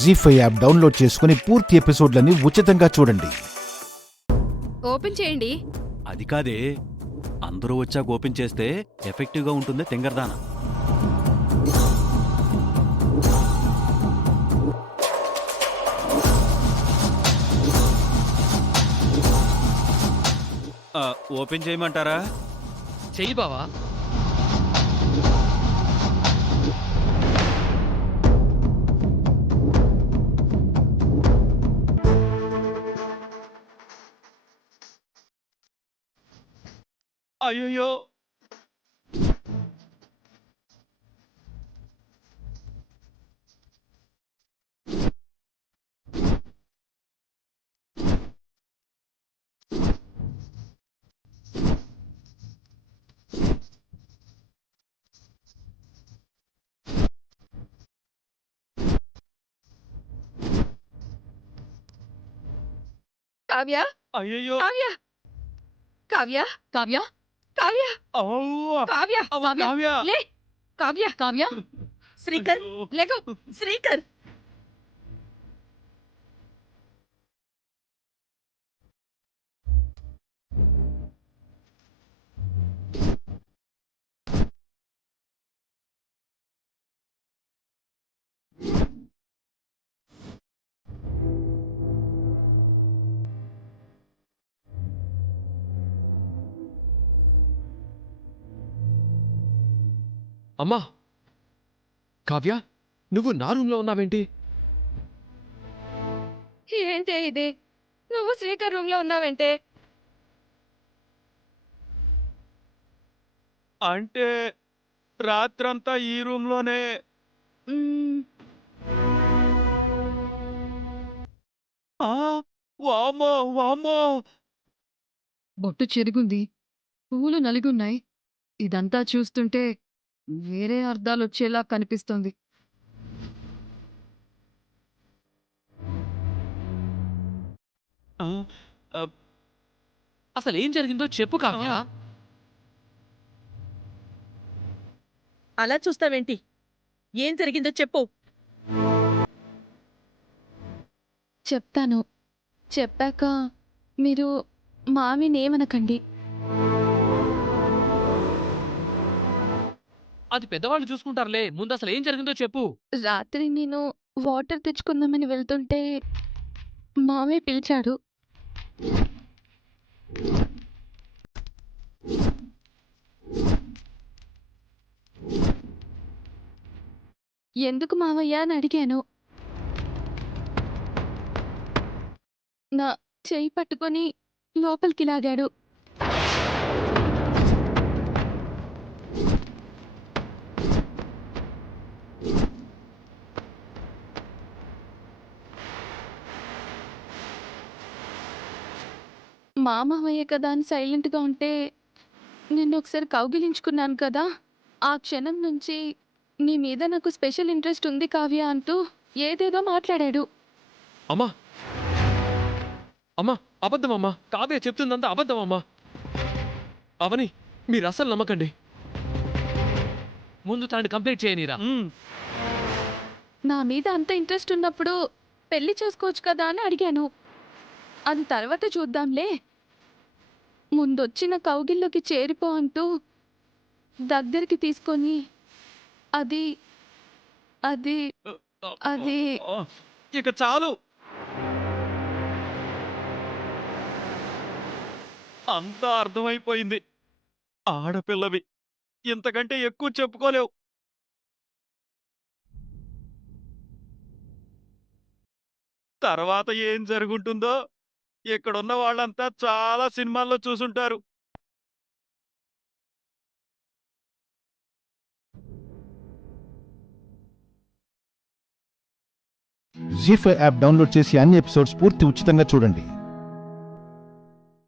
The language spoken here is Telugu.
జీ5 యాప్ డౌన్లోడ్ చేసుకుని పూర్తి ఎపిసోడ్లని ఉచితంగా చూడండి. ఓపెన్ చేయండి. అది కాదే, అందరూ వచ్చాక ఓపెన్ చేస్తే ఎఫెక్టివ్గా ఉంటుంది తింగర్దాన. ఓపెన్ చేయమంటారా? చెయ్యి బావా. అయ్యో, కావ్య, అయ్యో, కావ్య, కావ్య, కావ్య, కావ్య, కావ్య, కావ్య. లే, కావ్య, కావ్య, శ్రీకర్, లేకో, శ్రీకర్. అమ్మా కావ్య, నువ్వు నా రూమ్లో ఉన్నావేంటి? ఏంటే ఇది? నువ్వు శ్రీకర్ రూమ్ లో ఉన్నావంటే? అంటే రాత్రంతా ఈ రూమ్లోనే. మ్మ్, వామ్మో వామ్మో, బొట్టు చెరుగుంది, పువ్వులు నలిగున్నాయి. ఇదంతా చూస్తుంటే వేరే అర్థాలొచ్చేలా కనిపిస్తోంది. అసలు ఏం జరిగిందో చెప్పు కావ్య. అలా చూస్తావేంటి? ఏం జరిగిందో చెప్పు. చెప్తాను. చెప్పాక మీరు మావినేమనకండి. అది పెద్దవాళ్ళు చూసుకుంటారులే, ముందు అసలు ఏం జరిగిందో చెప్పు. రాత్రి నేను వాటర్ తెచ్చుకుందామని వెళ్తుంటే మావే పిలిచాడు. ఎందుకు మావయ్య అని అడిగాను. నా చెయ్యి పట్టుకొని లోపలికి లాగాడు. మా మావయ్య కదా అని సైలెంట్గా ఉంటే నిన్ను ఒకసారి కౌగిలించుకున్నాను కదా, ఆ క్షణం నుంచి నీ మీద నాకు స్పెషల్ ఇంట్రెస్ట్ ఉంది కావ్య అంటూ ఏదేదో మాట్లాడాడు. అమ్మా అమ్మా, అబద్ధం అమ్మా. కావ్య చెప్తుందంతా అబద్ధం అమ్మా. అవని, మీరు అసలు నమ్మకండి. ముందు తనని కంప్లీట్ చేయనీరా. నా మీద అంత ఇంట్రెస్ట్ ఉన్నప్పుడు పెళ్లి చేసుకోవచ్చు కదా అని అడిగాను. అది తర్వాత చూద్దాంలే, ముందొచ్చిన కౌగిల్లోకి చేరిపో అంటూ దగ్గరికి తీసుకొని అది అది అది ఇక చాలు. అంతా అర్థమైపోయింది. ఆడపిల్లవి, ఇంతకంటే ఎక్కువ చెప్పుకోలేవు. తర్వాత ఏం జరుగుంటుందో ఇక్కడున్న వాళ్ళంతా చాలా సినిమాల్లో చూసుంటారు. జీ5 యాప్ డౌన్లోడ్ చేసి అన్ని ఎపిసోడ్స్ పూర్తి ఉచితంగా చూడండి.